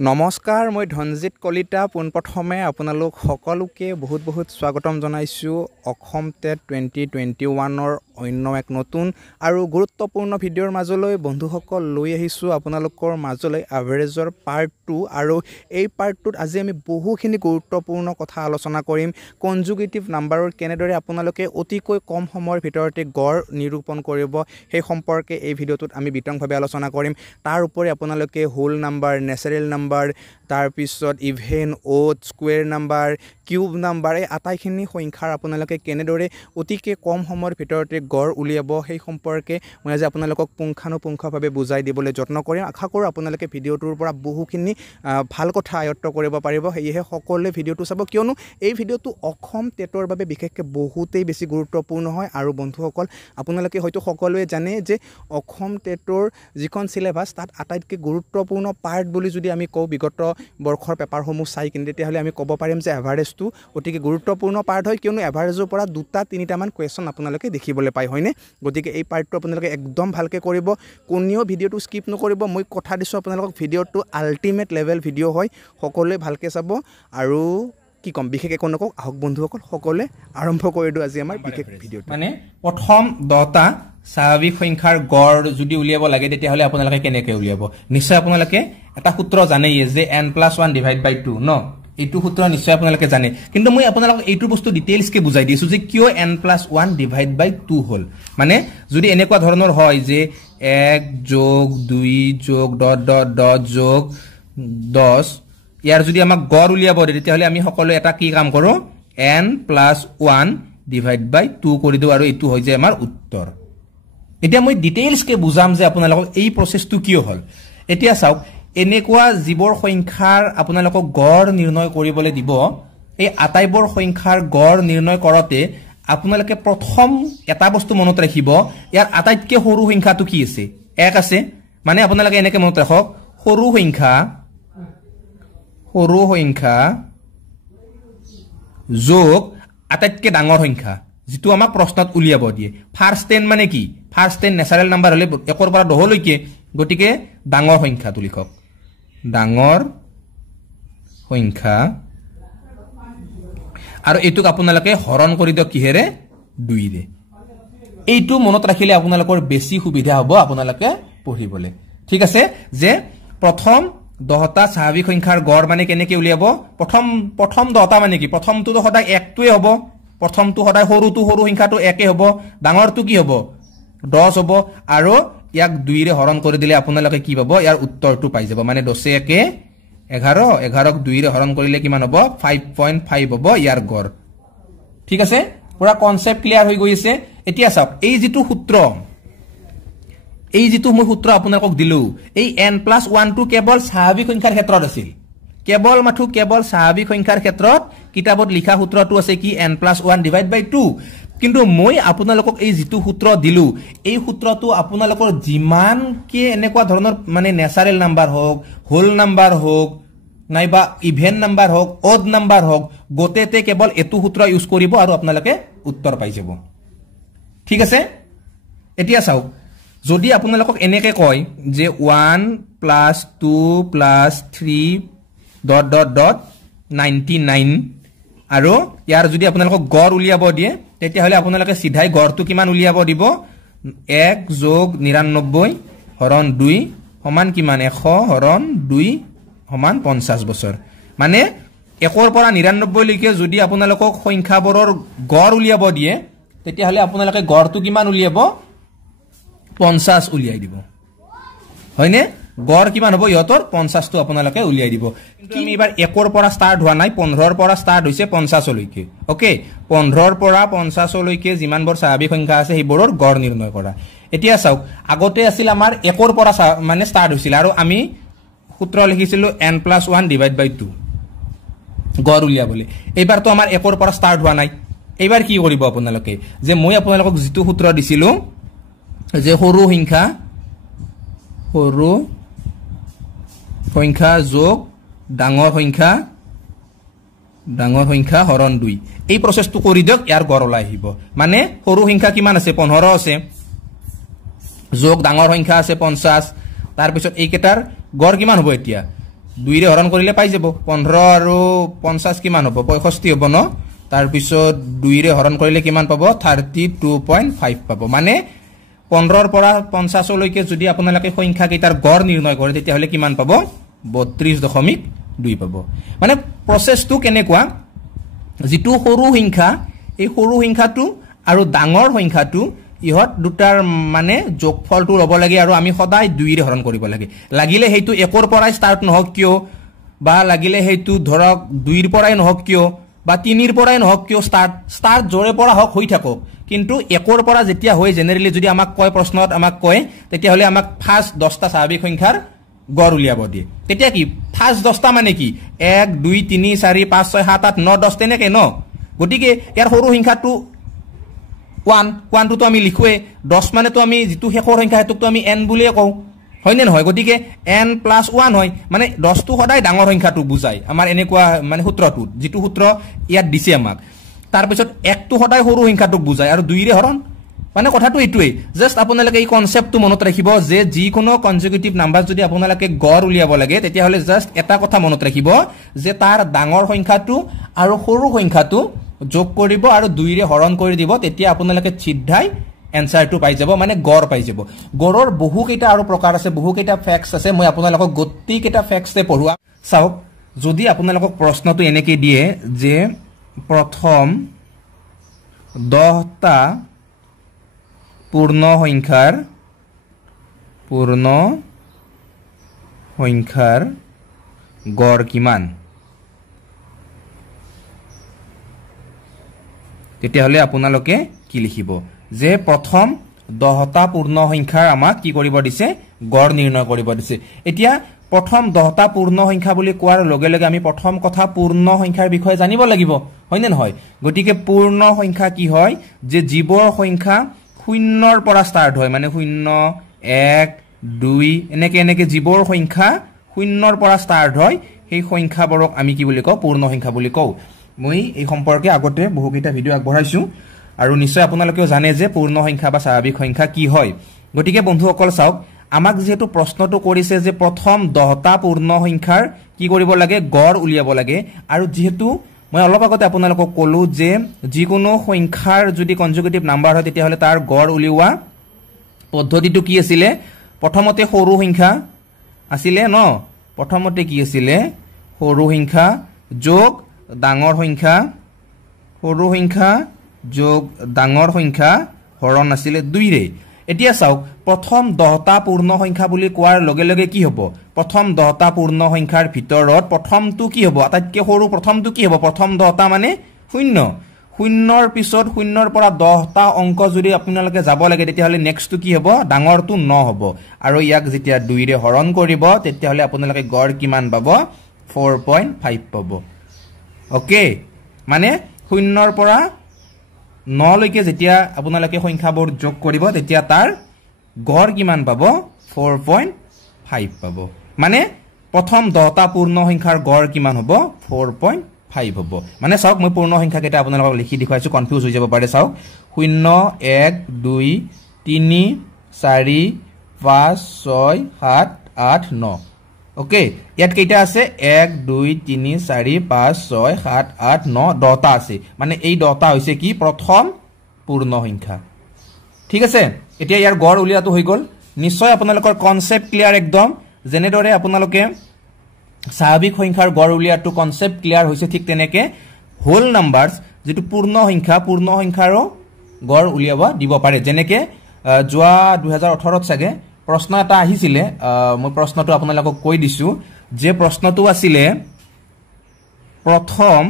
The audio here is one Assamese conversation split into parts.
নমস্কাৰ মই ধনজিত কলিতা পোনপ্ৰথমে আপোনালোক সকলোকে বহুত স্বাগতম জনাইছো অসম টেট 2021 অন্য এক নতুন আৰু গুৰুত্বপূৰ্ণ ভিডিঅ'ৰ মাজলৈ বন্ধুসকল লৈ আহিছো আপোনালোকৰ মাজলৈ এভাৰেজৰ পাৰ্ট 2 আৰু এই পাৰ্টটোত আজি আমি বহুখিনি গুৰুত্বপূৰ্ণ কথা আলোচনা কৰিম কনজুগেটিভ নাম্বাৰৰ কেনেদৰে আপোনালোকে অতিকৈ কম সময়ৰ ভিতৰতে গড় নিৰূপণ কৰিব সেই সম্পৰ্কে এই ভিডিঅ'টোত আমি বিতংভাৱে আলোচনা কৰিম তাৰ উপৰি আপোনালোকে হোল নাম্বাৰ নেচাৰেল নাম্বাৰ তাৰ পিছত even odd square number cube number এই আটাইখিনি সংখ্যাৰ আপোনালোকে কেনেদৰে অতিকে কম সময়ৰ ভিতৰতে গড় উলিয়াব সেই সম্পৰ্কে মই আজি আপোনালোকক পুংখানুপুংখভাৱে বুজাই দিবলৈ যত্ন কৰিম আশা কৰোঁ আপোনালোকে ভিডিঅ'টোৰ পৰা বহুখিনি ভাল কথা আয়ত্ত কৰিব পাৰিব সেয়েহে সকলোৱে ভিডিঅ'টো চাব কিয়নো এই ভিডিঅ'টো অসম টেটৰ বাবে বিশেষকৈ বহুতেই বেছি গুৰুত্বপূৰ্ণ হয় আৰু বন্ধুসকল আপোনালোকে হয়তো সকলোৱে জানে যে অসম টেটৰ যিখন সিলেবাস তাত আটাইতকৈ গুৰুত্বপূৰ্ণ পাৰ্ট বুলি যদি আমি কওঁ বিগত বৰ্ষৰ পেপাৰসমূহ চাই কিনে তেতিয়াহ'লে আমি ক'ব পাৰিম যে এভাৰেজটো অতিকে গুৰুত্বপূৰ্ণ পাৰ্ট হয় কিয়নো এভাৰেজৰ পৰা দুটা তিনিটামান কুৱেশ্যন আপোনালোকে দেখিবলৈ পায় হয়নে গতিকে এই পাৰ্টটো আপোনালোকে একদম ভালকৈ কৰিব কোনেও ভিডিঅ'টো স্কিপ নকৰিব মই কথা দিছোঁ আপোনালোকক ভিডিঅ'টো আল্টিমেট লেভেল ভিডিঅ' হয় সকলোৱে ভালকৈ চাব আৰু কি কম বিশেষ একো নকওঁ আহক বন্ধুসকল সকলোৱে আৰম্ভ কৰি দিওঁ আজি আমাৰ বিশেষ ভিডিঅ'টো মানে প্ৰথম 10টা স্বাভাৱিক সংখ্যাৰ গড় যদি উলিয়াব লাগে তেতিয়াহ'লে আপোনালোকে কেনেকৈ উলিয়াব নিশ্চয় আপোনালোকে এটা সূত্ৰ জানেই যে n+1/2 ন এইটো সূত্ৰ নিশ্চয় আপোনালোকে জানে কিন্তু মই আপোনালোকক এইটো বস্তু ডিটেইলছকে বুজাই দিছো যে কিয় n+1/2 হ'ল মানে যদি এনেকুৱা ধৰণৰ হয় যে 1+2+... ইয়াৰ যদি আমাক গড় উলিয়াব দিয়ে তেতিয়াহ'লে আমি সকলোৱে এটা কি কাম কৰোঁ n+1/2 কৰি দিওঁ আৰু এইটো হৈ যায় আমাৰ উত্তৰ এতিয়া মই ডিটেইলছকে বুজাম যে আপোনালোকক এই প্ৰচেছটো কিয় হ'ল এতিয়া চাওক এনেকুৱা যিবোৰ সংখ্যাৰ আপোনালোকক গড় নিৰ্ণয় কৰিবলৈ দিব এই আটাইবোৰ সংখ্যাৰ গড় নিৰ্ণয় কৰোঁতে আপোনালোকে প্ৰথম এটা বস্তু মনত ৰাখিব ইয়াৰ আটাইতকৈ সৰু সংখ্যাটো কি আছে 1 আছে মানে আপোনালোকে এনেকৈ মনত ৰাখক সৰু সংখ্যা যোগ আটাইতকৈ ডাঙৰ সংখ্যা যেটো আমাক প্ৰশ্নত উলিয়াব দিয়ে ফাৰ্স্ট 10 মানে কি ফাৰ্স্ট 10 নেচাৰেল নাম্বাৰ হলে 1 ৰ পৰা 10 লৈকে গতিকে ডাঙৰ সংখ্যাটো লিখক ডাঙৰ সংখ্যা আৰু এটুক আপোনালোকে হৰণ কৰি দিয়ক কিহেৰে 2 ৰে এইটো মনত ৰাখিলে আপোনালোকৰ বেছি সুবিধা হ'ব আপোনালোকে পঢ়িবলৈ ঠিক আছে যে প্ৰথম 10টা স্বাভাৱিক সংখ্যাৰ গড় মানে কেনেকৈ উলিয়াব প্ৰথম 10টা মানে কি প্ৰথমটো সদায় 1টোৱে হ'ব প্ৰথমটো সদায় সৰু সংখ্যাটো 1 হ'ব ডাঙৰটো কি হ'ব 10 হ'ব আৰু ইয়াক 2 ৰে হৰণ কৰি দিলে আপোনালোকে কি পাব ইয়াৰ উত্তৰটো পাই যাব মানে 10 * 1 11 11ক 2 ৰে হৰণ কৰিলে কিমান হ'ব 5.5 হ'ব ইয়াৰ গড় ঠিক আছে পুৰা কনসেপ্ট ক্লিয়াৰ হৈ গৈছে এতিয়া চাওক এই যেটো সূত্ৰ মই সূত্ৰ আপোনালোকক দিলো এই n+1 টো কেৱল স্বাভাৱিক সংখ্যাৰ ক্ষেত্ৰত আছিল কেৱল স্বাভাৱিক সংখ্যাৰ ক্ষেত্ৰত কিতাপত লিখা সূত্ৰটো আছে কি n+1/2 কিন্তু মই আপোনালোকক এই যেটো সূত্ৰ দিলো এই সূত্ৰটো আপোনালোকৰ যিমান কে এনেকুৱা ধৰণৰ মানে নেচাৰেল নাম্বাৰ হোক হোল নাম্বাৰ হোক নাইবা ইভেন নাম্বাৰ হোক অড নাম্বাৰ হোক গোটেতে কেৱল এটো সূত্ৰ ইউজ কৰিব আৰু আপোনালোকে উত্তৰ পাই যাব ঠিক আছে এতিয়া চাওক যদি আপোনালোকক এনেকে কয় যে 1+2+3... আৰু ইয়াৰ যদি আপোনালোকক গড় উলিয়াব দিয়ে তেতিয়াহ'লে আপোনালোকে সিধাই গড়টো কিমান উলিয়াব দিব 1+99 হৰণ 2 সমান কিমান 100 হৰণ 2 সমান 50 বছৰ মানে 1 ৰ পৰা 99 লৈকে যদি আপোনালোকক সংখ্যাবোৰৰ গড় উলিয়াব দিয়ে তেতিয়াহ'লে আপোনালোকে গড়টো কিমান উলিয়াব 50 উলিয়াই দিব হয়নে গড় কিমান হ'ব ইহতৰ 50 টো আপোনালোকে উলিয়াই দিব কিন্তু আমি এবাৰ 1 ৰ পৰা ষ্টাৰ্ট হোৱা নাই 15 ৰ পৰা ষ্টাৰ্ট হৈছে 50 লৈকে ওকে 15 ৰ পৰা 50 লৈকে যিমানবোৰ স্বাভাৱিক সংখ্যা আছে সেইবোৰৰ গড় নিৰ্ণয় কৰা এতিয়া চাওক আগতে আছিল আমাৰ 1 ৰ পৰা মানে ষ্টাৰ্ট হৈছিল আৰু আমি সূত্ৰ লিখিছিলো n+1/2 গড় উলিয়াবলৈ এইবাৰ তো আমাৰ 1 ৰ পৰা ষ্টাৰ্ট হোৱা নাই এইবাৰ কি কৰিব আপোনালোকে যে মই আপোনালোকক যেটো সূত্ৰ দিছিলো যে সৰু সংখ্যা যোগ ডাঙৰ সংখ্যা হৰণ 2 এই প্ৰচেছটো কৰি দিয়ক ইয়াৰ গড় ওলাই আহিব মানে সৰু সংখ্যা কিমান আছে 15 আছে যোগ ডাঙৰ সংখ্যা আছে 50 তাৰ পিছত এইকেটাৰ গড় কিমান হ'ব এতিয়া 2 ৰে হৰণ কৰিলে পাই যাব 15 আৰু 50 কিমান হ'ব 65 হ'ব ন তাৰ পিছত 2 ৰে হৰণ কৰিলে কিমান পাব 32.5 পাব মানে 15 ৰ পৰা 50 লৈকে যদি আপোনালোকে সংখ্যা কেইটাৰ গড় নিৰ্ণয় কৰে তেতিয়া হলে কিমান পাব 32.2 পাব মানে প্ৰসেসটো কেনেকুৱা যেটো সৰু সংখ্যা এই সৰু সংখ্যাটো আৰু ডাঙৰ সংখ্যাটো ইহত দুটাৰ মানে যোগফলটো লব লাগে আৰু আমি সদায় 2 ৰে হৰণ কৰিব লাগে লাগিলে হেতু 1 ৰ পৰাই স্টাৰ্ট নহক কিয় বা লাগিলে হেতু ধৰক 2 ৰ পৰাই নহক কিয় বা 3 ৰ পৰাই নহক কিয় স্টাৰ্ট জৰে পৰা হক হৈ থাকক কিন্তু 1 ৰ পৰা যেতিয়া হয় জেনেৰেলি যদি আমাক কয় প্ৰশ্নত আমাক কয় তেতিয়া হলে আমাক ফাৰ্স্ট 10টা স্বাভাৱিক সংখ্যাৰ গড় উলিয়াব দিয়ে তেতিয়া কি ফাৰ্স্ট 10টা মানে কি 1 2 3 4 5 6 7 8 9 10 তেনেকে ন গটিকে ইয়াৰ সৰু সংখ্যাটো 1 টো আমি লিখোৱে 10 মানে তো আমি যেটো শেষৰ সংখ্যা হেতুক তো আমি n বুলিয়ে কও হয় নে নহয় গটিকে n + 1 হয় মানে 10 টো সদায় ডাঙৰ সংখ্যাটো বুজায় আমাৰ এনেকুৱা মানে সূত্ৰটো যেটো সূত্ৰ ইয়াত দিছে আমাক তাৰ পিছত 1 টো সদায় সৰু সংখ্যাটোক বুজায় আৰু 2 ৰে হৰণ মানে কথাটো এটুৱে জাস্ট আপোনালোকে এই কনসেপ্টটো মনত ৰাখিব যে যি কোনো কনজিকিউটিভ নাম্বাৰ যদি আপোনালোকে গড় উলিয়াব লাগে তেতিয়া হলে জাস্ট এটা কথা মনত ৰাখিব যে তাৰ ডাঙৰ সংখ্যাটো আৰু সৰু সংখ্যাটো যোগ কৰিব আৰু 2 ৰে হৰণ কৰি দিব তেতিয়া আপোনালোকে চিধাই এনসাৰটো পাই যাব মানে গড় পাই যাব গড়ৰ বহু কেইটা আৰু প্ৰকাৰ আছে বহু কেইটা ফ্যাক্টস আছে মই আপোনালোকক গতি কেইটা ফ্যাক্টসে পঢ়ুৱা চাওক যদি আপোনালোকক প্ৰশ্নটো এনেকৈ দিয়ে যে প্ৰথম 10টা পূৰ্ণ সংখ্যাৰ গড় কিমান তেতিয়া হলে আপোনালোকে কি লিখিব যে প্ৰথম 10টা পূৰ্ণ সংখ্যাৰ আমাক কি কৰিব দিছে গড় নিৰ্ণয় কৰিব দিছে এতিয়া প্ৰথম 10টা পূৰ্ণ সংখ্যা বুলি কোৱাৰ লগে লগে আমি প্ৰথম কথা পূৰ্ণ সংখ্যাৰ বিষয়ে জানিব লাগিব হয় নে নহয় গটিকে পূৰ্ণ সংখ্যা কি হয় যে জীৱৰ সংখ্যা 0 ৰ পৰা ষ্টাৰ্ট হয় মানে 0 1 2 এনেকে জীৱৰ সংখ্যা 0 ৰ পৰা ষ্টাৰ্ট হয় সেই সংখ্যাবোৰক আমি কি বুলি কও পূৰ্ণ সংখ্যা বুলি কও মই এই সম্পৰ্কে আগতে বহুকেইটা ভিডিও আগবঢ়াইছো আৰু নিশ্চয় আপোনালোকেও জানে যে পূৰ্ণ সংখ্যা বা স্বাভাৱিক সংখ্যা কি হয় গটিকে বন্ধুসকল চাওক আমাক যেহেতু প্ৰশ্নটো কৰিছে যে প্ৰথম 10টা পূৰ্ণ সংখ্যাৰ কি কৰিব লাগে গড় উলিয়াব লাগে আৰু যেহেতু মই অলপ আগতে আপোনালোকক কলো যে যিকোনো সংখ্যাৰ যদি কনজুগেটিভ নাম্বাৰ হয় তেতিয়া হলে তাৰ গড় উলিওৱা পদ্ধতিটো কি আছিল প্ৰথমতে সৰু সংখ্যা আছিল ন প্ৰথমতে কি আছিল সৰু সংখ্যা যোগ ডাঙৰ সংখ্যা সৰু সংখ্যা যোগ ডাঙৰ সংখ্যা হৰণ আছিল 2 ৰে এতিয়া চাওক প্ৰথম 10টা পূৰ্ণ সংখ্যা বুলি কোৱাৰ লগে লগে কি হ'ব প্ৰথম 10টা পূৰ্ণ সংখ্যাৰ ভিতৰত প্ৰথমটো কি হ'ব আটাইতকৈ সৰু প্ৰথমটো কি হ'ব প্ৰথম 10টা মানে 0 0ৰ পিছত 0ৰ পৰা 10টা অংক যদি আপোনালোকে যাব লাগে তেতিয়া হলে নেক্সটটো কি হ'ব ডাঙৰটো 9 হ'ব আৰু ইয়াক যেতিয়া 2 ৰে হৰণ কৰিব তেতিয়া হলে আপোনালোকে গড় কিমান পাব 4.5 পাব ওকে মানে 0ৰ পৰা 9 লৈকে যেতিয়া আপোনালোকে সংখ্যাবোৰ যোগ কৰিব তেতিয়া তাৰ গড় কিমান পাব 4.5 পাব মানে প্ৰথম 10টা পূৰ্ণ সংখ্যাৰ গড় কিমান হ'ব 4.5 হ'ব মানে চাওক মই পূৰ্ণ সংখ্যা কেইটা আপোনালোকক লিখি দেখুৱাইছো কনফিউজ হৈ যাব পাৰে চাওক 0 1 2 3 4 5 6 7 8 9 ওকে ইয়াত কেইটা আছে 1 2 3 4 5 6 7 8 9 10টা আছে মানে এই 10টা হৈছে কি প্ৰথম পূৰ্ণ সংখ্যা ঠিক আছে এতিয়া ইয়াৰ গড় উলিয়াটো হৈ গল নিশ্চয় আপোনালোকৰ কনসেপ্ট ক্লিয়াৰ একদম জেনেদৰে আপোনালোকে স্বাভাৱিক সংখ্যাৰ গড় উলিয়াটো কনসেপ্ট ক্লিয়াৰ হৈছে ঠিক তেনেকে হোল নাম্বাৰস যেটো পূৰ্ণ সংখ্যাৰো গড় উলিয়াব দিব পাৰে যেনেকে যোৱা 2018 ত সাগে প্ৰশ্ন এটা আহিছিল মই প্ৰশ্নটো আপোনালোকক কৈ দিছো যে প্ৰশ্নটো আছিল প্ৰথম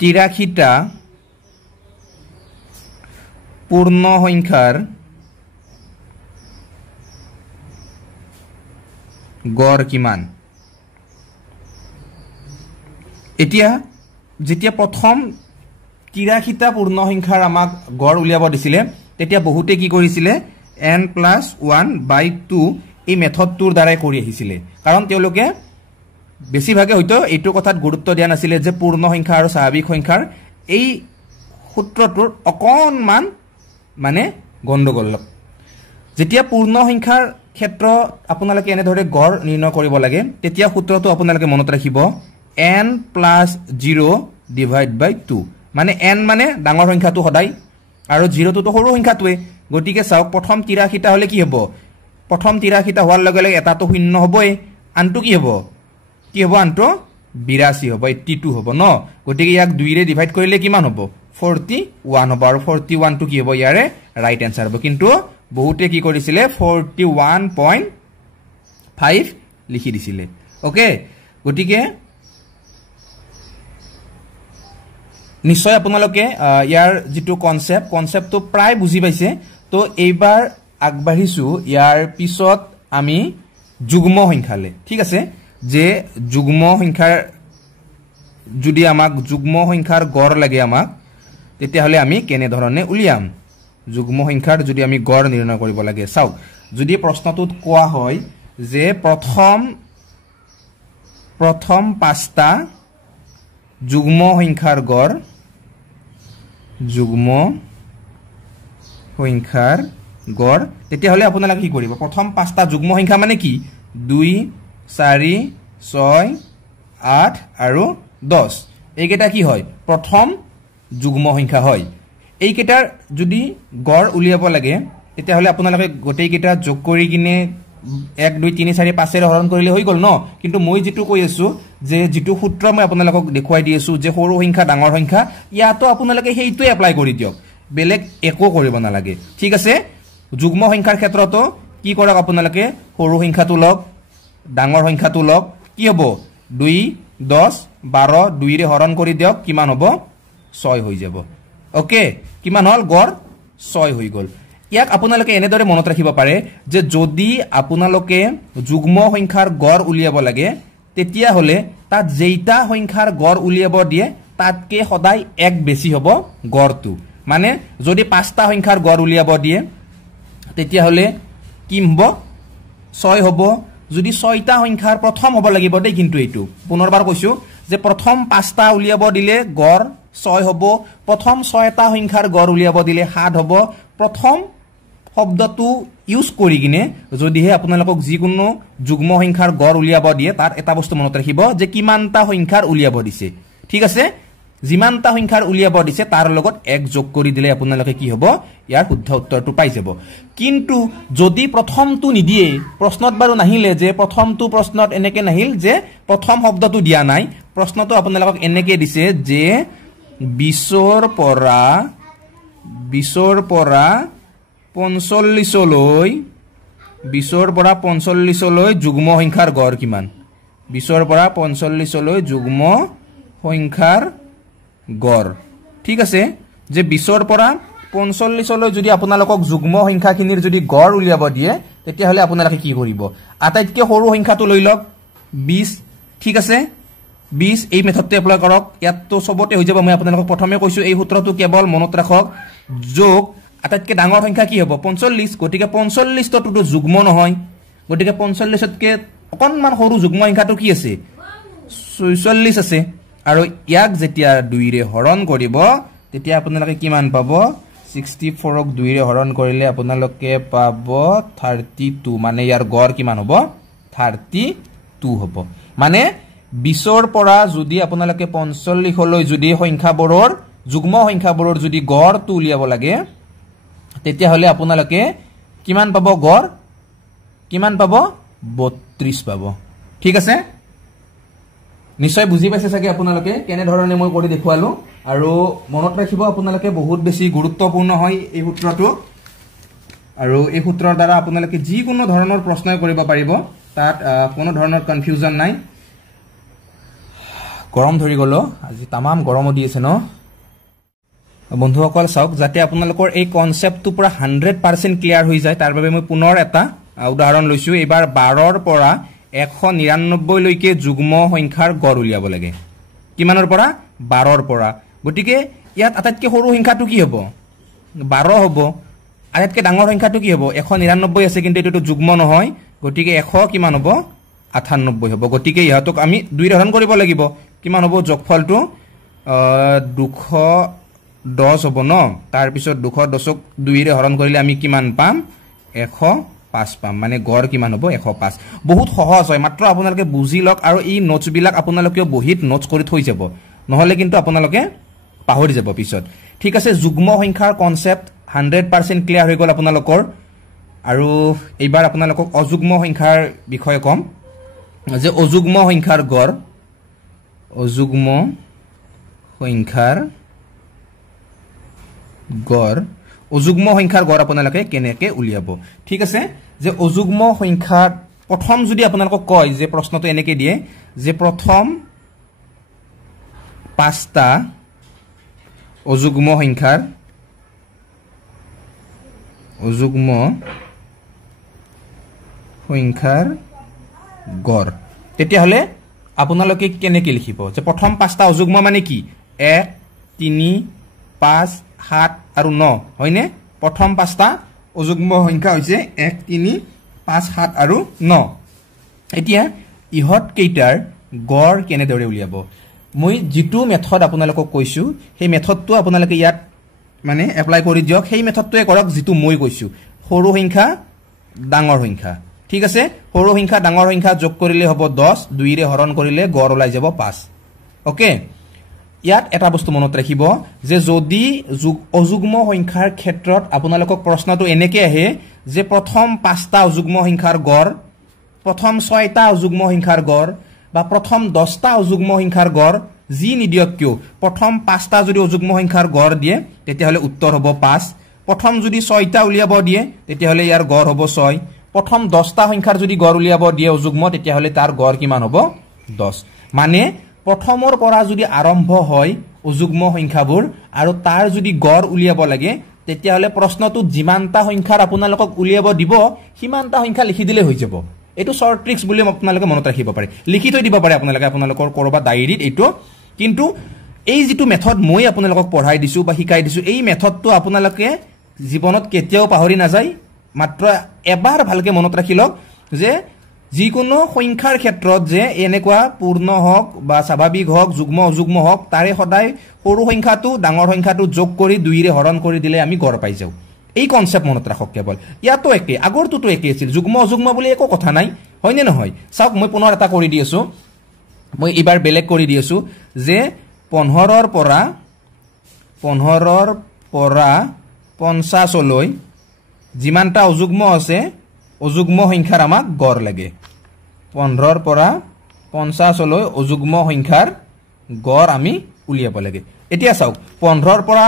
83টা পূৰ্ণ সংখ্যাৰ গড় কিমান এতিয়া যেতিয়া প্ৰথম 83টা পূৰ্ণ সংখ্যাৰ আমাক গড় উলিয়াব দিছিল তেতিয়া বহুতে কি কৰিছিল n+1/2 এই মেথডটোৰ দ্বাৰাই কৰি আহিছিল কাৰণ তেওঁলোকে বেছিভাগে হয়তো এইটো কথাত গুৰুত্ব দিয়া নাছিল যে পূৰ্ণ সংখ্যা আৰু স্বাভাৱিক সংখ্যাৰ এই সূত্ৰটোৰ অকণমান মানে গণ্ডগোল যেতিয়া পূৰ্ণ সংখ্যাৰ ক্ষেত্ৰত আপোনালোকে এনেদৰে গড় নিৰ্ণয় কৰিব লাগে তেতিয়া সূত্ৰটো আপোনালোকে মনত ৰাখিব n + 0 / 2 মানে n মানে ডাঙৰ সংখ্যাটো সদায় আৰু 0 টো সৰু সংখ্যাটোৱে গতিকে চাওক প্ৰথম 83টা হলে কি হ'ব প্ৰথম 83টা হোৱাৰ লগে লগে এটাটো শূন্য হ'বই আনটো কি হ'ব আনটো 82 হ'ব 82 হ'ব ন গতিকে ইয়াক 2 ৰে ডিভাইড কৰিলে কিমান হ'ব 41 হ'ব আৰু 41 টো কি হ'ব ইয়াৰে ৰাইট আনসাৰ হ'ব কিন্তু বহুতে কি কৰিছিলে 41.5 লিখি দিছিলে ওকে গতিকে নিশ্চয় আপোনালোকে ইয়াৰ যেটো কনসেপ্টটো প্ৰায় বুজি পাইছে তো এইবাৰ আগবাঢ়িছো ইয়াৰ পিছত আমি যুগ্ম সংখ্যালে ঠিক আছে যে যুগ্ম সংখ্যাৰ যদি আমাক যুগ্ম সংখ্যাৰ গড় লাগে আমাক তেতিয়া হলে আমি কেনে ধৰণে উলিয়াম যুগ্ম সংখ্যাৰ যদি আমি গড় নিৰ্ণয় কৰিব লাগে চাওক যদি প্ৰশ্নটোত কোৱা হয় যে প্ৰথম পাঁচটা যুগ্ম সংখ্যাৰ গড় তেতিয়া হলে আপোনালোকে কি কৰিব প্ৰথম পাঁচটা যুগ্ম সংখ্যা মানে কি 2 4 6 8 আৰু 10 এইকেইটা কি হয় প্ৰথম যুগ্ম সংখ্যা হয় এইকেইটাৰ যদি গড় উলিয়াব লাগে তেতিয়া হলে আপোনালোকে গোটেই কেইটা যোগ কৰি কিনে 1 2 3 4 5 এৰ হৰণ কৰিলে হৈ গল ন কিন্তু মই যেটো কৈ আছো যে যেটো সূত্ৰ মই আপোনালোকক দেখুৱাই দি আছো যে সৰু সংখ্যা ডাঙৰ সংখ্যা ইয়াতো আপোনালোকে হেইটো এপ্লাই কৰি দিয়ক বেলেগ একো কৰিব নালাগে ঠিক আছে যুগ্ম সংখ্যাৰ ক্ষেত্ৰতো কি কৰক আপোনালোকে সৰু সংখ্যাটো লওক ডাঙৰ সংখ্যাটো লওক কি হ'ব 2 10 12 2 ৰে হৰণ কৰি দিয়ক কিমান হ'ব 6 হৈ যাব ওকে কিমান হল গড় 6 হৈ গল ইয়াক আপোনালোকে এনেদৰে মনত ৰাখিব পাৰে যে যদি আপোনালোকে যুগ্ম সংখ্যাৰ গড় উলিয়াব লাগে তেতিয়া হলে তাত যেইটা সংখ্যাৰ গড় উলিয়াব দিয়ে তাতকে সদায় এক বেছি হ'ব গড়টো মানে যদি পাঁচটা সংখ্যাৰ গড় উলিয়াব দিয়ে তেতিয়া হলে কি হ'ব 6 হ'ব যদি 6টা সংখ্যাৰ প্ৰথম হ'ব লাগিব দেই কিন্তু এইটো পুনৰবাৰ কৈছো যে প্ৰথম পাঁচটা উলিয়াব দিলে গড় 6 হ'ব প্ৰথম 6টা সংখ্যাৰ গড় উলিয়াব দিলে 7 হ'ব প্ৰথম শব্দটো ইউজ কৰি কিনে যদিহে আপোনালোকক যিকোনো যুগ্ম সংখ্যাৰ গড় উলিয়াব দিয়ে তাত এটা বস্তু মনত ৰাখিব যে কিমানটা সংখ্যাৰ উলিয়াব দিছে ঠিক আছে যিমানটা সংখ্যাৰ উলিয়াব দিছে তাৰ লগত এক যোগ কৰি দিলে আপোনালোকে কি হ'ব ইয়াৰ শুদ্ধ উত্তৰটো পাই যাব কিন্তু যদি প্ৰথমটো নিদিয়ে প্ৰশ্নত বাৰু নাহিলে যে প্ৰথমটো প্ৰশ্নত এনেকে নাহিল যে প্ৰথম শব্দটো দিয়া নাই প্ৰশ্নটো আপোনালোকক এনেকে দিছে যে 20ৰ পৰা 45 লৈ যুগ্ম সংখ্যাৰ গড় কিমান 20ৰ পৰা 45 লৈ যুগ্ম সংখ্যাৰ গড় ঠিক আছে যে 20ৰ পৰা 45 লৈ যদি আপোনালোকক যুগ্ম সংখ্যাখিনিৰ যদি গড় উলিয়াব দিয়ে তেতিয়া হলে আপোনালোকে কি কৰিব আটাইতকৈ সৰু সংখ্যাটো লৈ লওক 20 ঠিক আছে 20 এই মেথডটো এপ্লাই কৰক ইয়াতো সবতে হৈ যাব মই আপোনালোকক প্ৰথমে কৈছো এই সূত্ৰটো কেৱল মনত ৰাখক যোগ আটাইতকৈ ডাঙৰ সংখ্যা কি হ'ব 45 গতিকে 45 টো যুগ্ম নহয় গতিকে 45 তকৈ অকনমান সৰু যুগ্ম সংখ্যাটো কি আছে 46 আছে আৰু ইয়াক যেতিয়া 2 ৰে হৰণ কৰিব তেতিয়া আপোনালোকে কিমান পাব 64 ক 2 ৰে হৰণ কৰিলে আপোনালোকে পাব 32 মানে ইয়াৰ গড় কিমান হ'ব 32 হ'ব মানে 20ৰ পৰা যদি আপোনালোকে 45 লৈ যদি সংখ্যাবোৰৰ যুগ্ম সংখ্যাবোৰৰ যদি গড়টো উলিয়াব লাগে তেতিয়া হলে আপোনালোকে কিমান পাব গড় কিমান পাব 32 পাব ঠিক আছে নিশ্চয় বুজি পাইছে চাগে আপোনালোকে কেনে ধৰণে মই কৰি দেখুৱালো আৰু মনত ৰাখিব আপোনালোকে বহুত বেছি গুৰুত্বপূৰ্ণ হয় এই সূত্ৰটো আৰু এই সূত্ৰৰ দ্বাৰা আপোনালোকে যিকোনো ধৰণৰ প্ৰশ্নই কৰিব পাৰিব তাত কোনো ধৰণৰ কনফিউজন নাই গৰম ধৰি গ'ল আজি তামাম গৰম দি আছে ন বন্ধুসকল চাওক যাতে আপোনালোকৰ এই কনসেপ্টটো পুৰা 100% ক্লিয়াৰ হৈ যায় তাৰ বাবে মই পুনৰ এটা উদাহৰণ লৈছো এবাৰ 12ৰ পৰা 199 লৈকে যুগ্ম সংখ্যাৰ গড় উলিয়াব লাগে কিমানৰ পৰা 12ৰ পৰা গতিকে ইয়াত আটাইতকৈ সৰু সংখ্যাটো কি হ'ব 12 হ'ব আটাইতকৈ ডাঙৰ সংখ্যাটো কি হ'ব 199 আছে কিন্তু এটো যুগ্ম নহয় গতিকে 100 কিমান হ'ব 98 হ'ব গতিকে ইহাতক আমি 2 ৰে হৰণ কৰিব লাগিব কিমান হ'ব যোগফলটো 210 হ'ব ন তাৰ পিছত 210ক 2 ৰে হৰণ কৰিলে আমি কিমান পাম 100 5 পাম মানে গড় কিমান হ'ব 105 বহুত সহজ হয় মাত্ৰ আপোনালোকে বুজি লওক আৰু এই নোটছ বিলাক আপোনালোকে বহিত নোটছ কৰি থৈ যাব নহলে কিন্তু আপোনালোকে পাহৰি যাব পিছত ঠিক আছে যুগ্ম সংখ্যাৰ কনসেপ্ট 100% ক্লিয়াৰ হৈ গল আপোনালোকৰ আৰু এইবাৰ আপোনালোকক অযুগ্ম সংখ্যাৰ বিষয়ে কম যে অযুগ্ম সংখ্যাৰ গড় অযুগ্ম সংখ্যাৰ গড় আপোনালোকে কেনেকৈ উলিয়াব ঠিক আছে যে অযুগ্ম সংখ্যা প্ৰথম যদি আপোনালোকক কয় যে প্ৰশ্নটো এনেকৈ দিয়ে যে প্ৰথম 5টা অযুগ্ম সংখ্যাৰ গড় তেতিয়াহলে আপোনালোকে কেনেকৈ লিখিব যে প্ৰথম 5টা অযুগ্ম মানে কি 1 3 5 7 আৰু 9 হয়নে প্ৰথম 5টা অযুগ্ম সংখ্যা হৈছে 1 3 5 7 আৰু 9 এতিয়া ইহত কেইটাৰ গড় কেনেদৰে উলিয়াব মই যেটো মেথড আপোনালোকক কৈছো সেই মেথডটো আপোনালোকে ইয়াত মানে এপ্লাই কৰি দিয়ক সেই মেথডটোৱে কৰক যেটো মই কৈছো সৰু সংখ্যা ডাঙৰ সংখ্যা ঠিক আছে সৰু সংখ্যা ডাঙৰ সংখ্যা যোগ কৰিলে হ'ব 10 2 ৰে হৰণ কৰিলে গড় ওলাই যাব 5 ওকে ইয়াত এটা বস্তু মনত ৰাখিব যে যদি অযুগ্ম সংখ্যাৰ ক্ষেত্ৰত আপোনালোকক প্ৰশ্নটো এনেকৈ আহে যে প্ৰথম 5টা অযুগ্ম সংখ্যাৰ গড় প্ৰথম 6টা অযুগ্ম সংখ্যাৰ গড় বা প্ৰথম 10টা অযুগ্ম সংখ্যাৰ গড় যি নিদিয়ক কিয় প্ৰথম 5টা যদি অযুগ্ম সংখ্যাৰ গড় দিয়ে তেতিয়াহলে উত্তৰ হ'ব 5 প্ৰথম যদি 6টা উলিয়াব দিয়ে তেতিয়াহলে ইয়াৰ গড় হ'ব 6 প্ৰথম 10টা সংখ্যাৰ যদি গড় উলিয়াব দিয়ে অযুগ্ম তেতিয়াহলে তাৰ গড় কিমান হ'ব 10 মানে প্ৰথমৰ পৰা যদি আৰম্ভ হয় অযুগ্ম সংখ্যাবোৰ আৰু তাৰ যদি গড় উলিয়াব লাগে তেতিয়াহলে প্ৰশ্নটো যিমানটা সংখ্যাৰ আপোনালোকক উলিয়াব দিব সিমানটা সংখ্যা লিখি দিলে হৈ যাব এটো শৰ্ট ট্ৰিক্স বুলি আপোনালোকে মনত ৰাখিব পাৰে লিখি থৈ দিব পাৰে আপোনালোকে আপোনালোকৰ কৰবা ডায়েৰীত এটো কিন্তু এই যেটো মেথড মই আপোনালোকক পঢ়াই দিছো বা শিকাই দিছো এই মেথডটো আপোনালোকে জীৱনত কেতিয়াও পাহৰি নাযায় মাত্ৰ এবাৰ ভালকে মনত ৰাখি লওক যে যিকোনো সংখ্যাৰ ক্ষেত্ৰত যে এনেকুৱা পূৰ্ণ হওক বা স্বাভাৱিক হওক যুগ্ম অযুগ্ম হওক তাৰে সদায় সৰু সংখ্যাটো ডাঙৰ সংখ্যাটো যোগ কৰি 2 ৰে হৰণ কৰি দিলে আমি গড় পাই যাও এই কনসেপ্ট মনত ৰাখক কেৱল ইয়াতো একে আগৰটোটো একে আছিল যুগ্ম অযুগ্ম বুলি একো কথা নাই হয়নে নহয় চাওক মই পুনৰ এটা কৰি দি আছো মই এবাৰ বেলেগ কৰি দি আছো যে 15ৰ পৰা 50 লৈ যিমানটা অযুগ্ম আছে অযুগ্ম সংখ্যাৰ আমাক গড় লাগে 15ৰ পৰা 50 লৈ অযুগ্ম সংখ্যাৰ গড় আমি উলিয়াব লাগে এতিয়া চাওক 15ৰ পৰা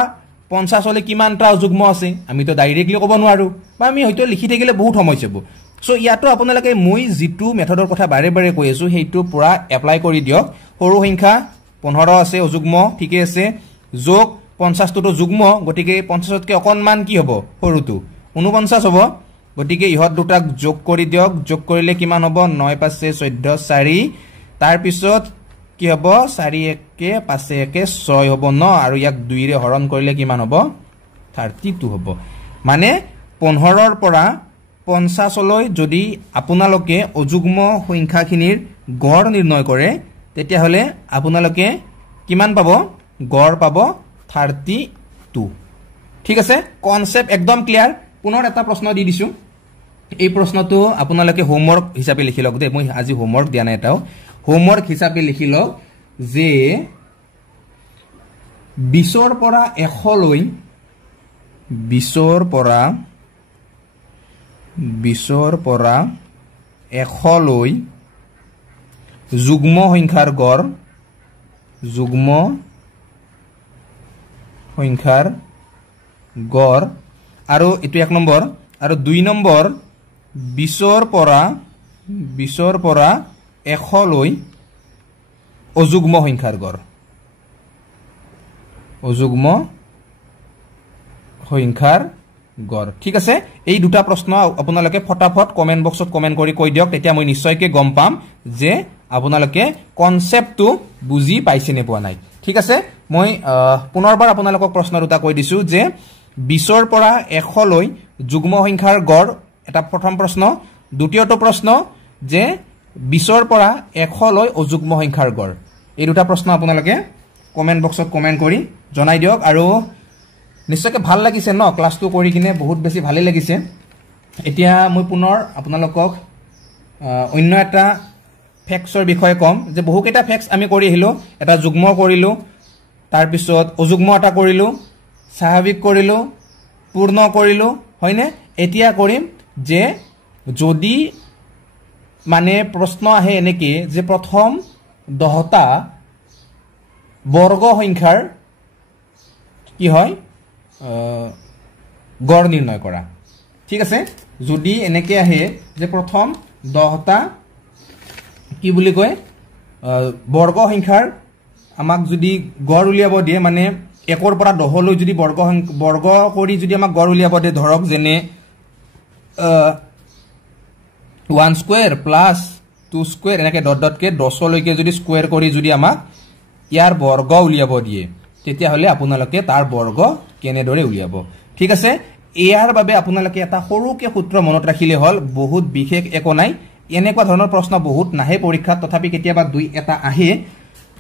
50 লৈ কিমানটা অযুগ্ম আছে আমি তো ডাইৰেক্টলি ক'ব নোৱাৰো বা আমি হয়তো লিখি থাকিলে বহুত সময় যাব সো ইয়াতো আপোনালোকে মই যেটো মেথডৰ কথা বাৰে বাৰে কৈ আছো সেইটো পুৰা এপ্লাই কৰি দিয়ক সৰু সংখ্যা 15 আছে অযুগ্ম ঠিকে আছে যোগ 50 টো যুগ্ম গটিকে 50 তকৈ অকনমান কি হ'ব সৰুটো 49 হ'ব গটিকে ইহত দুটাক যোগ কৰি দিয়ক যোগ কৰিলে কিমান হ'ব 9 5 14 4 তাৰ পিছত কি হ'ব 4 1 5 1 6 হ'ব 9 আৰু ইয়াক 2 ৰে হৰণ কৰিলে কিমান হ'ব 32 হ'ব মানে 15ৰ পৰা 50 লৈ যদি আপোনালোকে অযুগ্ম সংখ্যাখিনিৰ গড় নিৰ্ণয় কৰে তেতিয়াহলে আপোনালোকে কিমান পাব গড় পাব 32 ঠিক আছে কনসেপ্ট একদম ক্লিয়াৰ পুনৰ এটা প্ৰশ্ন দি দিছো এই প্ৰশ্নটো আপোনালোকে হোমৱৰ্ক হিচাপে লিখি লওক দে মই আজি হোমৱৰ্ক দিয়া নাই এটাও হোমৱৰ্ক হিচাপে লিখি লওক যে 20ৰ পৰা 100 লৈ 20ৰ পৰা 100 লৈ যুগ্ম সংখ্যাৰ গড় আৰু এটো 1 নম্বৰ আৰু 2 নম্বৰ 20ৰ পৰা 100 লৈ অযুগ্ম সংখ্যাৰ গড় ঠিক আছে এই দুটা প্ৰশ্ন আপোনালোকে ফটাফট কমেন্ট বক্সত কমেন্ট কৰি কৈ দিয়ক তেতিয়া মই নিশ্চয়কৈ গম পাম যে আপোনালোকে কনসেপ্টটো বুজি পাইছে নে পোৱা নাই ঠিক আছে মই পুনৰবাৰ আপোনালোকক প্ৰশ্ন দুটা কৈ দিছো যে 20ৰ পৰা 100 লৈ যুগ্ম সংখ্যাৰ গড় এটা প্ৰথম প্ৰশ্ন দ্বিতীয়টো প্ৰশ্ন যে 20ৰ পৰা 100 লৈ অযুগ্ম সংখ্যাৰ গড় এই দুটা প্ৰশ্ন আপোনালোকে কমেন্ট বক্সত কমেন্ট কৰি জনাই দিয়ক আৰু নিশ্চয়কৈ ভাল লাগিছে ন ক্লাসটো কৰি কিনে বহুত বেছি ভালে লাগিছে এতিয়া মই পুনৰ আপোনালোকক অন্য এটা ফেক্টছৰ বিষয়ে কম যে বহুকেইটা ফেক্টছ আমি কৰি আহিলোঁ এটা যুগ্ম কৰিলোঁ তাৰপিছত অযুগ্ম এটা কৰিলোঁ স্বাভাৱিক কৰিলোঁ পূৰ্ণ কৰিলোঁ হয়নে এতিয়া কৰিম যে যদি মানে প্ৰশ্ন আহে এনেকৈ যে প্ৰথম 10টা বৰ্গ সংখ্যাৰ কি হয় গড় নিৰ্ণয় কৰা ঠিক আছে যদি এনেকৈ আহে যে প্ৰথম 10টা কি বুলি কয় বৰ্গ সংখ্যাৰ আমাক যদি গড় উলিয়াব দিয়ে মানে 1 পৰা 10 লৈ যদি বৰ্গ কৰি যদি আমাক গড় উলিয়াব দিয়ে ধৰক যেনে 1 স্কয়াৰ প্লাস 2 স্কয়াৰ এনেকৈ ডট কে 10 লৈকে যদি স্কয়াৰ কৰি যদি আমাক ইয়াৰ বৰ্গ উলিয়াব দিয়ে তেতিয়া হলে আপোনালোকে তাৰ বৰ্গ কেনেদৰে উলিয়াব ঠিক আছে ইয়াৰ বাবে আপোনালোকে এটা সৰুকে সূত্ৰ মনত ৰাখিলে হল বহুত বিশেষ একো নাই এনেকুৱা ধৰণৰ প্ৰশ্ন বহুত নাহে পৰীক্ষাত তথাপি কেতিয়াবা দুই এটা আহে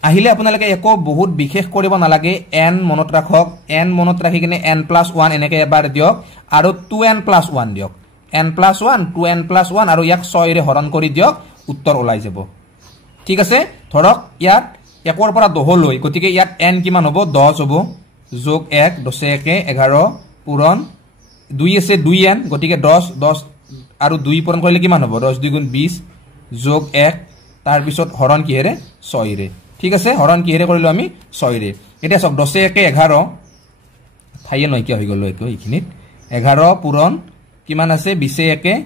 আহিলে আপোনালোকে একো বহুত বিশেষ কৰিব নালাগে n মনত ৰাখক n মনত ৰাখি কিনে n+1 এনেকৈ এবাৰ দিয়ক আৰু 2n+1 দিয়ক n+1 2n+1 আৰু ইয়াক 6 ৰে হৰণ কৰি দিয়ক উত্তৰ ওলাই যাব ঠিক আছে ধৰক ইয়াত 1 পৰা 10 লৈ গতিকে ইয়াত n কিমান হ'ব 10 হ'ব যোগ 1 10 1 11 পূৰণ 2 আছে 2n গতিকে 10 আৰু 2 পূৰণ কৰিলে কিমান হ'ব 10 2 20 যোগ 1 তাৰ পিছত হৰণ কিহেৰে 6 ৰে ঠিক আছে হৰণ কিহেৰে কৰিলো আমি 6 ৰে এটা সব 10 1 11 ঠাইয়ে নইকিয়া হৈ গল এইখিনিত 11 পূৰণ কিমান আছে 20 1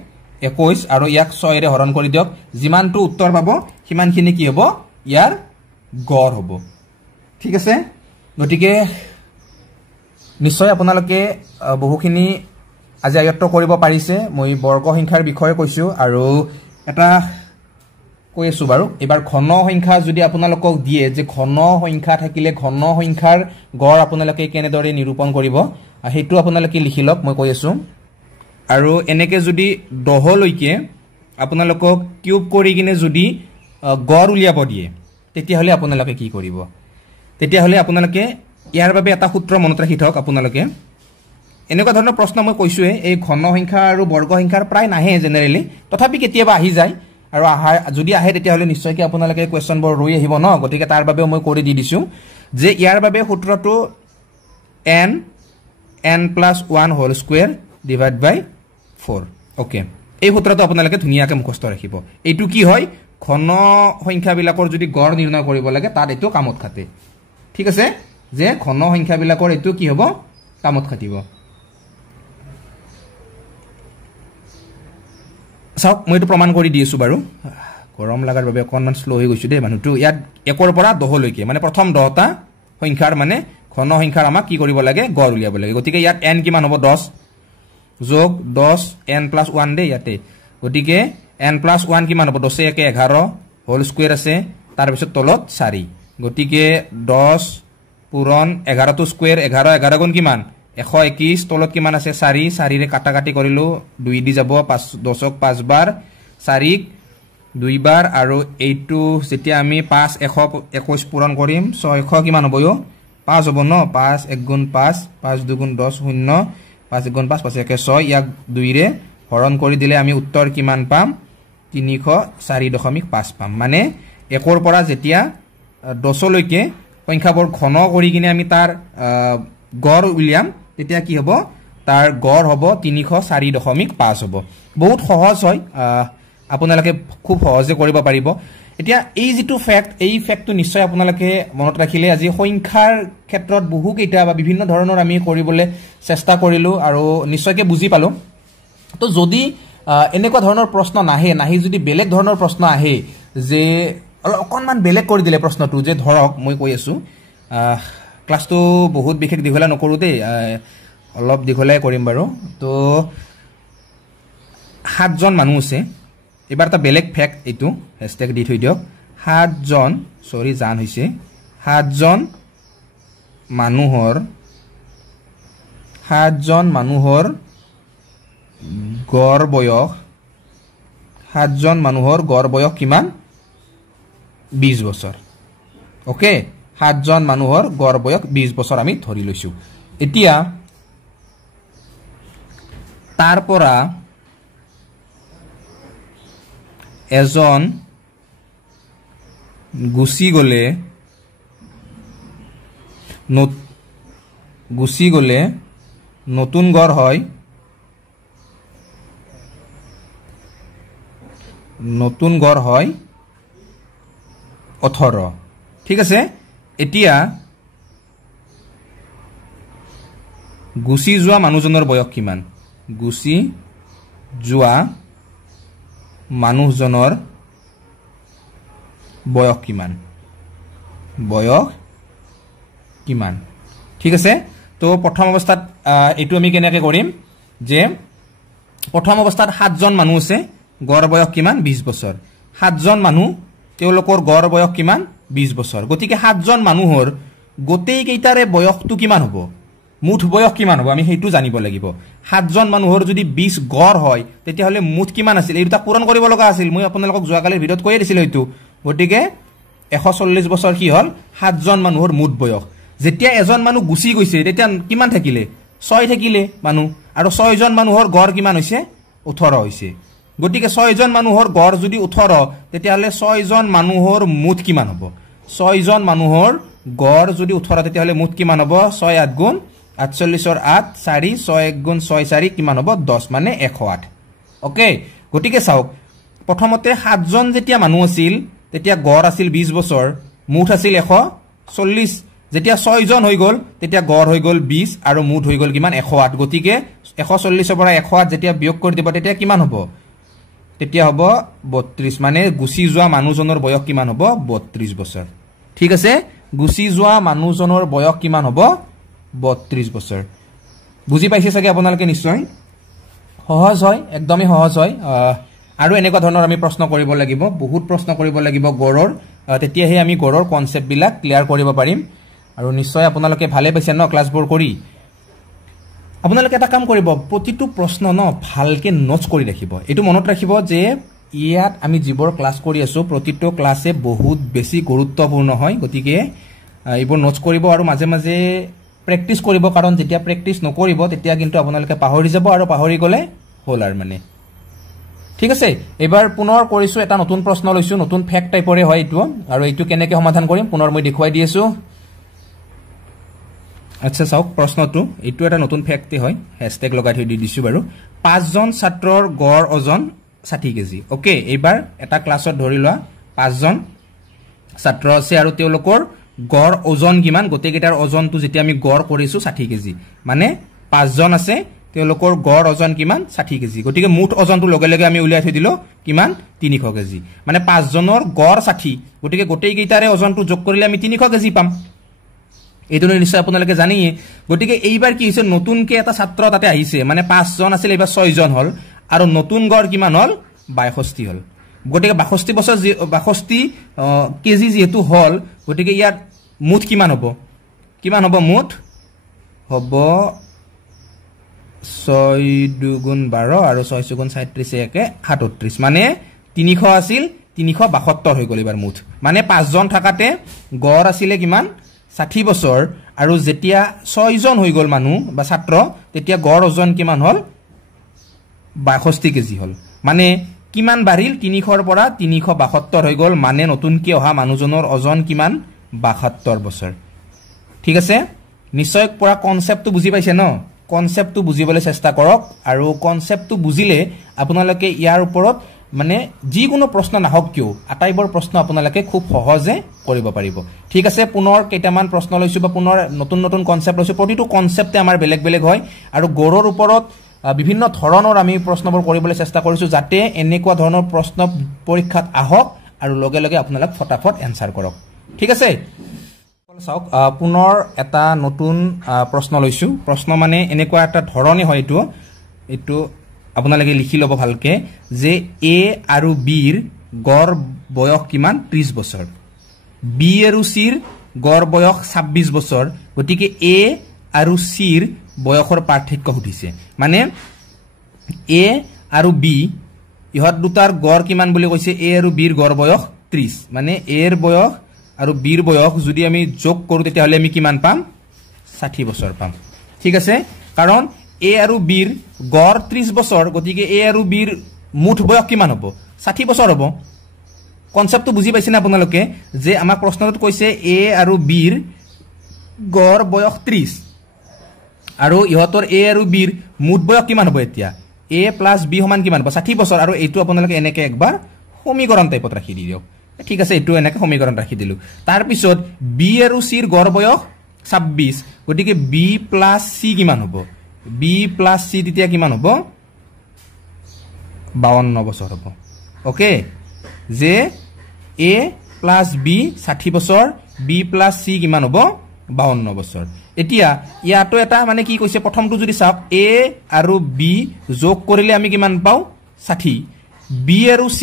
21 আৰু ইয়াক 6 ৰে হৰণ কৰি দিয়ক যিমানটো উত্তৰ পাব সিমানখিনি কি হ'ব ইয়াৰ গড় হ'ব ঠিক আছে গতিকে নিশ্চয় আপোনালোকে বহুখিনি আজি আয়ত্ত কৰিব পাৰিছে মই বৰ্গ সংখ্যাৰ বিষয়ে কৈছো আৰু এটা কৈ আছো বাৰু এবাৰ ঘন সংখ্যা যদি আপোনালোকক দিয়ে যে ঘন সংখ্যা থাকিলে ঘন সংখ্যাৰ গড় আপোনালোকে কেনেদৰে নিৰূপণ কৰিব হেতু আপোনালোকে লিখি লওক মই কৈ আছো আৰু এনেকে যদি 10 লৈকে আপোনালোকক কিউব কৰি কিনে যদি গড় উলিয়াব দিয়ে তেতিয়া হলে আপোনালোকে কি কৰিব তেতিয়া হলে আপোনালোকে ইয়াৰ বাবে এটা সূত্ৰ মনত ৰাখি থওক আপোনালোকে এনেকুৱা ধৰণৰ প্ৰশ্ন মই কৈছোৱে এই ঘন সংখ্যা আৰু বৰ্গ সংখ্যাৰ প্ৰায় নাহে জেনেৰেলি তথাপি কেতিয়াবা আহি যায় আৰু যদি আহে তেতিয়া হলে নিশ্চয়কৈ আপোনালোকে কোৱেশ্চন বৰ ৰৈ আহিব ন গতিকে তাৰ বাবে মই কৰি দি দিছো যে ইয়াৰ বাবে সূত্ৰটো n+1 হোল স্কয়াৰ ডিভাইড বাই 4 ওকে এই সূত্ৰটো আপোনালোকে ধুনিয়াকৈ মুখস্থ ৰাখিব এইটো কি হয় ঘন সংখ্যাবিলাকৰ যদি গড় নিৰ্ণয় কৰিব লাগে তাত এইটো কামত খাটে ঠিক আছে যে ঘন সংখ্যাবিলাকৰ এইটো কি হ'ব কামত খাটিব চাওক মই এইটো প্ৰমাণ কৰি দিছো বাৰু গৰম লাগাৰ বাবে অকনমান স্লো হৈ গৈছো দে মানুহটো ইয়াত 1 পৰা 10 লৈকে মানে প্ৰথম 10টা সংখ্যাৰ মানে ঘন সংখ্যাৰ আমাক কি কৰিব লাগে গড় উলিয়াব লাগে গতিকে ইয়াত n কিমান হ'ব 10 যোগ 10 n+1 দে ইয়াতে গতিকে n+1 কিমান হ'ব 10 1 11 হোল স্কয়াৰ আছে তাৰ পিছত তলত 4 গতিকে 10 পূৰণ 11 টো স্কয়াৰ 11 11 গুণ কিমান 121 তলত কিমান আছে 4 4 ৰে কাটা কাটি কৰিলো 2 দি যাব 5 10ক 5 বাৰ 4ক 2 বাৰ আৰু এইটো যেতিয়া আমি 5 121 পূৰণ কৰিম 600 কিমান হ'ব 5 হ'ব ন 5 1 গুণ 5 5 2 গুণ 10 0 5 1 গুণ 5 5 1 6 ইয়াক 2 ৰে হৰণ কৰি দিলে আমি উত্তৰ কিমান পাম 304.5 পাম মানে 1 পৰা যেতিয়া 10 লৈকে সংখ্যাবোৰ ঘন কৰি কিনে আমি তাৰ গড় উলিয়াম তেতিয়া কি হ'ব তাৰ গড় হ'ব 304.5 হ'ব বহুত সহজ হয় আপোনালোকে খুব সহজে কৰিব পাৰিব এতিয়া এই যেটো ফ্যাক্ট এই ফ্যাক্টটো নিশ্চয় আপোনালোকে মনত ৰাখিলে আজি সংখ্যাৰ ক্ষেত্ৰত বহু কেইটা বা বিভিন্ন ধৰণৰ আমি কৰিবলৈ চেষ্টা কৰিলো আৰু নিশ্চয়কৈ বুজি পালো তো যদি এনেকুৱা ধৰণৰ প্ৰশ্ন নাহি যদি বেলেগ ধৰণৰ প্ৰশ্ন আহে যে অকনমান বেলেগ কৰি দিলে প্ৰশ্নটো যে ধৰক মই কৈ আছো ক্লাসটো বহুত বিশেষ দীঘলা নকৰো দে অলপ দীঘলাই কৰিম বাৰু তো 7 জন মানুহ আছে এবাৰ তা বেলেগ ফ্যাক্ট এটো হ্যাশট্যাগ দি থৈ দিয়ক 7 জন সৰি জান হৈছে 7 জন মানুহৰ গড় বয়স 7 জন মানুহৰ গড় বয়স কিমান 20 বছৰ ওকে 7 জন মানুহৰ গড় বয়স 20 বছৰ আমি ধৰি লৈছো এতিয়া তাৰ পৰা এজন গুচি গ'লে নতুন গড় হয় নতুন গড় হয় 18 ঠিক আছে এতিয়া গুচি যোৱা মানুহজনৰ বয়স কিমান গুচি যোৱা মানুহজনৰ বয়স কিমান ঠিক আছে তো প্ৰথম অৱস্থাত এটো আমি কেনেকৈ কৰিম যে প্ৰথম অৱস্থাত 7 জন মানুহ আছে গড় বয়স কিমান 20 বছৰ 7 জন মানুহ তেওঁলোকৰ গড় বয়স কিমান 20 বছৰ গতিকে 7 জন মানুহৰ গোটেই কেইটাৰে বয়সটো কিমান হ'ব মুঠ বয়স কিমান হ'ব আমি হেতু জানিব লাগিব 7 জন মানুহৰ যদি 20 গড় হয় তেতিয়া হলে মুঠ কিমান আছিল এইটা পূৰণ কৰিব লগা আছিল মই আপোনালোকক যোৱাকালিৰ ভিডিঅ'ত কৈয়ে দিছিল হেতু গতিকে 140 বছৰ কি হল 7 জন মানুহৰ মুঠ বয়স যেতিয়া এজন মানুহ গুচি গৈছে তেতিয়া কিমান থাকিলে 6 থাকিলে মানুহ আৰু 6 জন মানুহৰ গড় কিমান হৈছে 18 হৈছে গতিকে 6 জন মানুহৰ গড় যদি 18 তেতিয়া হলে 6 জন মানুহৰ মুঠ কিমান হ'ব 6 জন মানুহৰ গড় যদি 18 তেতিয়া হলে মুঠ কিমান হ'ব 6 8 গুণ 48 ৰ 8 4 6 1 গুণ 6 4 কিমান হ'ব 10 মানে 108 ওকে গতিকে চাওক প্ৰথমতে 7 জন যেতিয়া মানুহ আছিল তেতিয়া গড় আছিল 20 বছৰ মুঠ আছিল 140 যেতিয়া 6 জন হৈ গল তেতিয়া গড় হৈ গল 20 আৰু মুঠ হৈ গল কিমান 108 গতিকে 140 ৰ পৰা 108 যেতিয়া বিয়োগ কৰি দিব তেতিয়া কিমান হ'ব তেতিয়া হ'ব 32 মানে গুচি যোৱা মানুহজনৰ বয়স কিমান হ'ব 32 বছৰ ঠিক আছে গুচি যোৱা মানুহজনৰ বয়স কিমান হ'ব 32 বছৰ বুজি পাইছে চাগে আপোনালোকে নিশ্চয় সহজ হয় একদমই সহজ হয় আৰু এনেকুৱা ধৰণৰ আমি প্ৰশ্ন কৰিব লাগিব বহুত প্ৰশ্ন কৰিব লাগিব গড়ৰ তেতিয়াহে আমি গড়ৰ কনসেপ্ট বিলাক ক্লিয়াৰ কৰিব পাৰিম আৰু নিশ্চয় আপোনালোকে ভালে পাইছে ন ক্লাছবোৰ কৰি আপোনালোকে এটা কাম কৰিব প্ৰতিটো প্ৰশ্ন ন ভালকে নোটছ কৰি ৰাখিব এটো মনত ৰাখিব যে ইয়াত আমি যিবোৰ ক্লাছ কৰি আছো প্ৰতিটো ক্লাছে বহুত বেছি গুৰুত্বপূৰ্ণ হয় গতিকে এইবোৰ নোটছ কৰিব আৰু মাজে মাজে প্ৰেক্টিস কৰিব কাৰণ যেতিয়া প্ৰেক্টিস নকৰিব তেতিয়া কিন্তু আপোনালোকে পাহৰি যাব আৰু পাহৰি গলে হল আৰু মানে ঠিক আছে এবাৰ পুনৰ কৰিছো এটা নতুন প্ৰশ্ন লৈছো নতুন ফ্যাক্ট টাইপৰে হয় এটো আৰু এটো কেনেকৈ সমাধান কৰিম পুনৰ মই দেখুৱাই দি আছো আচ্ছা চাওক প্ৰশ্নটো এটো এটা নতুন ফ্যাক্টে হয় হ্যাশট্যাগ লগাই থৈ দিছো বাৰু 5 জন ছাত্ৰৰ গড় ওজন 60 কেজি ওকে এবাৰ এটা ক্লাছত ধৰি লোৱা 5 জন ছাত্ৰ আছে আৰু তেওঁলোকৰ গড় ওজন কিমান গোটেইকেইটাৰ ওজনটো যেতিয়া আমি গড় কৰিছো 60 কেজি মানে 5 জন আছে তেওঁলোকৰ গড় ওজন কিমান 60 কেজি গতিকে মুঠ ওজনটো লগে লগে আমি উলিয়াই থৈ দিলো কিমান 300 কেজি মানে 5 জনৰ গড় 60 গতিকে গোটেইকেইটাৰে ওজনটো যোগ কৰিলে আমি 300 কেজি পাম এইটো নিশ্চয় আপোনালোকে জানিয়ে গতিকে এইবাৰ কি হৈছে নতুনকে এটা ছাত্ৰ তাতে আহিছে মানে 5 জন আছিল এইবাৰ 6 জন হল আৰু নতুন গড় কিমান হল 62 হল গতিকে 62 বছৰ 62 কেজি যেহেতু হল গতিকে ইয়াৰ মুঠ কিমান হ'ব মুঠ হ'ব 6 দুগুণ 12 আৰু 6 গুণ 37 একে 37 মানে 300 আছিল 372 হৈ গল এবাৰ মুঠ মানে 5 জন থাকাতে গড় আছিল কিমান 60 বছৰ আৰু যেতিয়া 6 জন হৈ গল মানুহ বা ছাত্ৰ তেতিয়া গড় ওজন কিমান হল 62 কেজি হল মানে কিমান বাঢ়িল 300 ৰ পৰা 372 হৈ গল মানে নতুনকৈ অহা মানুহজনৰ ওজন কিমান 72 বছৰ ঠিক আছে নিশ্চয় পুৰা কনসেপ্টটো বুজি পাইছে ন কনসেপ্টটো বুজিবলৈ চেষ্টা কৰক আৰু কনসেপ্টটো বুজিলে আপোনালোকে ইয়াৰ ওপৰত মানে যিকোনো প্ৰশ্ন নাহক কিয় আটাইবোৰ প্ৰশ্ন আপোনালোকে খুব সহজে কৰিব পাৰিব ঠিক আছে পুনৰ কেইটামান প্ৰশ্ন লৈছো বা পুনৰ নতুন নতুন কনসেপ্ট লৈছো প্ৰতিটো কনসেপ্টে আমাৰ বেলেগ বেলেগ হয় আৰু গড়ৰ ওপৰত বিভিন্ন ধৰণৰ আমি প্ৰশ্নবোৰ কৰিবলৈ চেষ্টা কৰিছো যাতে এনেকুৱা ধৰণৰ প্ৰশ্ন পৰীক্ষাত আহক আৰু লগে লগে আপোনালোক ফটাফট এনসাৰ কৰক ঠিক আছে চাওক পুনৰ এটা নতুন প্ৰশ্ন লৈছো প্ৰশ্ন মানে এনেকুৱা এটা ধৰণে হয় এটো আপোনালোকে লিখি লব ভালকে যে এ আৰু বিৰ গড় বয়স কিমান 30 বছৰ বি আৰু সিৰ গড় বয়স 26 বছৰ গতিকে এ আৰু সিৰ বয়সৰ পাৰ্থক্য সুধিছে মানে এ আৰু বি ইহত দুটাৰ গড় কিমান বুলি কৈছে এ আৰু বিৰ গড় বয়স 30 মানে এৰ বয়স আৰু বিৰ বয়স যদি আমি যোগ কৰো তেতিয়া হলে আমি কিমান পাম 60 বছৰ পাম ঠিক আছে কাৰণ এ আৰু বিৰ গড় 30 বছৰ গতিকে এ আৰু বিৰ মুঠ বয়স কিমান হ'ব 60 বছৰ হ'ব কনসেপ্টটো বুজি পাইছে না আপোনালোকে যে আমাক প্ৰশ্নটোত কৈছে a আৰু b ৰ গড় বয়স 30 আৰু ইহতৰ a আৰু b ৰ মুঠ বয়স কিমান হ'ব এতিয়া a + b সমান কিমান হ'ব 60 বছৰ আৰু এইটো আপোনালোকে এনেকৈ একবাৰ সমীকৰণ টাইপত ৰাখি দিয়ক ঠিক আছে এইটো এনেকৈ সমীকৰণ ৰাখি দিলো তাৰ পিছত b আৰু c ৰ গড় বয়স 26 গতিকে b + c কিমান হ'ব b + c তেতিয়া কিমান হ'ব 52 বছৰ হ'ব ওকে যে a + b 60 বছৰ b + c কিমান হ'ব 52 বছৰ এতিয়া ইয়াটো এটা মানে কি কৈছে প্ৰথমটো যদি চাওক a আৰু b যোগ কৰিলে আমি কিমান পাও 60 b আৰু c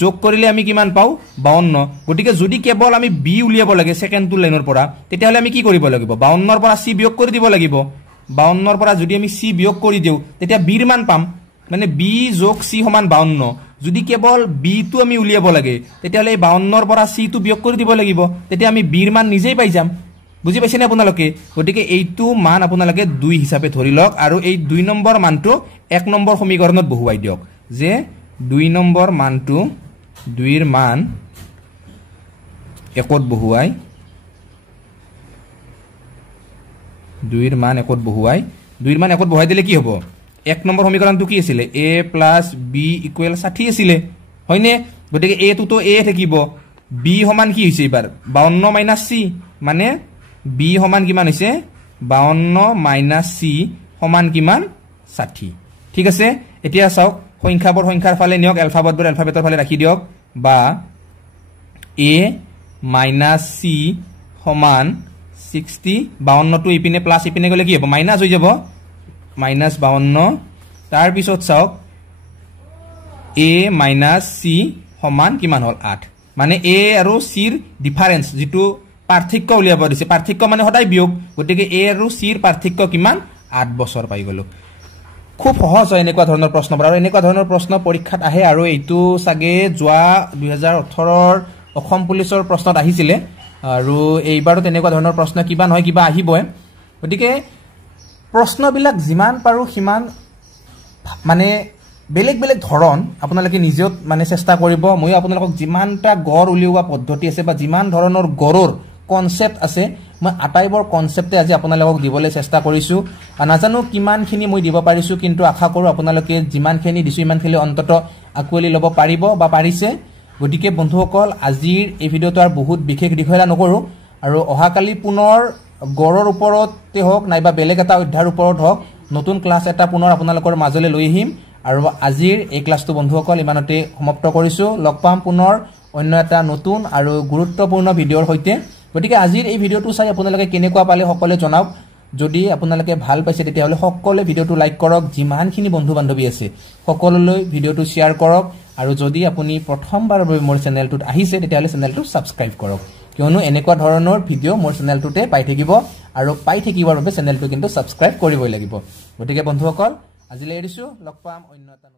যোগ কৰিলে আমি কিমান পাও 52 গতিকে যদি কেৱল আমি b উলিয়াব লাগে সেকেন্ডটো লাইনৰ পৰা তেতিয়াহলে আমি কি কৰিব লাগিব 52 ৰ পৰা c বিয়োগ কৰি দিব লাগিব 52 ৰ পৰা যদি আমি c বিয়োগ কৰি দিও তেতিয়া b ৰ মান পাম মানে b যোগ c সমান 52 যদি কেৱল b টো আমি উলিয়াব লাগে তেতিয়াহলে 52 ৰ পৰা c টো বিয়োগ কৰি দিব লাগিব তেতিয়া আমি b ৰ মান নিজেই পাই যাম বুজি পাইছেনে আপোনালোকে গতিকে এইটো মান আপোনালোকে 2 হিচাপে ধৰি লওক আৰু এই 2 নম্বৰ মানটো 1 নম্বৰ সমীকৰণত বহুৱাই দিয়ক যে 2 নম্বৰ মানটো 2 ৰ মান একত বহুৱাই 2 ৰ মান একত বহুৱাই 2 ৰ মান একত বহুৱাই দিলে কি হ'ব 1 নম্বৰ সমীকৰণটো কি আছিল a + b = 60 আছিল হয়নে গতিকে a টো a থাকিব b সমান কি হৈছে এবাৰ 52 - c মানে b সমান কিমান হৈছে 52 - c সমান কিমান 60 ঠিক আছে এতিয়া চাওক সংখ্যাবোৰ সংখ্যাৰ ফালে নিয়ক এলফাবেটবোৰ এলফাবেটৰ ফালে ৰাখি দিয়ক বা a - c সমান 60 52 টো ইপিনে প্লাস ইপিনে গলে কি হ'ব মাইনাস হৈ যাব -52 তাৰ পিছত চাওক a - c সমান কিমান হল 8 মানে a আৰু c ৰ ডিফাৰেন্স যেটো পাৰ্থক্য উলিয়াব দিছে পাৰ্থক্য মানে সদায় বিয়োগ গতিকে a আৰু c ৰ পাৰ্থক্য কিমান 8 বছৰ পাই গলো খুব সহজ হয় এনেকুৱা ধৰণৰ প্ৰশ্ন আৰু এনেকুৱা ধৰণৰ প্ৰশ্ন পৰীক্ষাত আহে আৰু এইটো সাগে যোৱা 2018 ৰ অসম পুলিচৰ প্ৰশ্নত আহিছিলে আৰু এইবাৰো তেনেকুৱা ধৰণৰ প্ৰশ্ন কিবা নহয় কিবা আহিবই গতিকে প্ৰশ্নবিলাক যিমান পাৰো সিমান মানে বেলেগ বেলেগ ধৰণ আপোনালোকে নিজেও মানে চেষ্টা কৰিব মই আপোনালোকক যিমানটা গড় উলিওৱা পদ্ধতি আছে বা যিমান ধৰণৰ গড়ৰ কনসেপ্ট আছে মই আটাইবৰ কনসেপ্টে আজি আপোনালোকক দিবলৈ চেষ্টা কৰিছো নাজানো কিমানখিনি মই দিব পাৰিছো কিন্তু আশা কৰো আপোনালোকে যিমানখিনি দিছো ইমানখিনি অন্তত আকুৱালি ল'ব পাৰিব বা পাৰিছে গতিকে বন্ধুসকল আজিৰ এই ভিডিওটো আৰু বহুত বিশেষ দিখলা নকৰো আৰু অহাকালি পুনৰ গড়ৰ ওপৰতে হওক নাইবা বেলেগ এটা অধ্যায়ৰ ওপৰত হওক নতুন ক্লাস এটা পুনৰ আপোনালোকৰ মাজলৈ লৈ আহিম আৰু আজিৰ এই ক্লাসটো বন্ধুসকল ইমানতে সমাপ্ত কৰিছো লগ পাম পুনৰ অন্য এটা নতুন আৰু গুৰুত্বপূৰ্ণ ভিডিওৰ সৈতে গতিকে আজিৰ এই ভিডিওটো চাই আপোনালোকে কেনেকুৱা পালে সকলোৱে জনাওক যদি আপোনালোকে ভাল পাইছে তেতিয়াহলে সকলোৱে ভিডিওটো লাইক কৰক যিমানখিনি বন্ধু বান্ধৱী আছে সকলোলৈ ভিডিওটো শেয়াৰ কৰক আৰু যদি আপুনি প্ৰথমবাৰৰ বাবে মোৰ চেনেলটোত আহিছে তেতিয়াহলে চেনেলটো সাবস্ক্ৰাইব কৰক কিয়নো এনেকুৱা ধৰণৰ ভিডিও মোৰ চেনেলটোতে পাই থাকিব আৰু পাই থাকিবৰ বাবে চেনেলটো কিন্তু সাবস্ক্ৰাইব কৰিবই লাগিব গতিকে বন্ধুসকল আজিলৈ এৰিছো লগ পাম অন্য এটা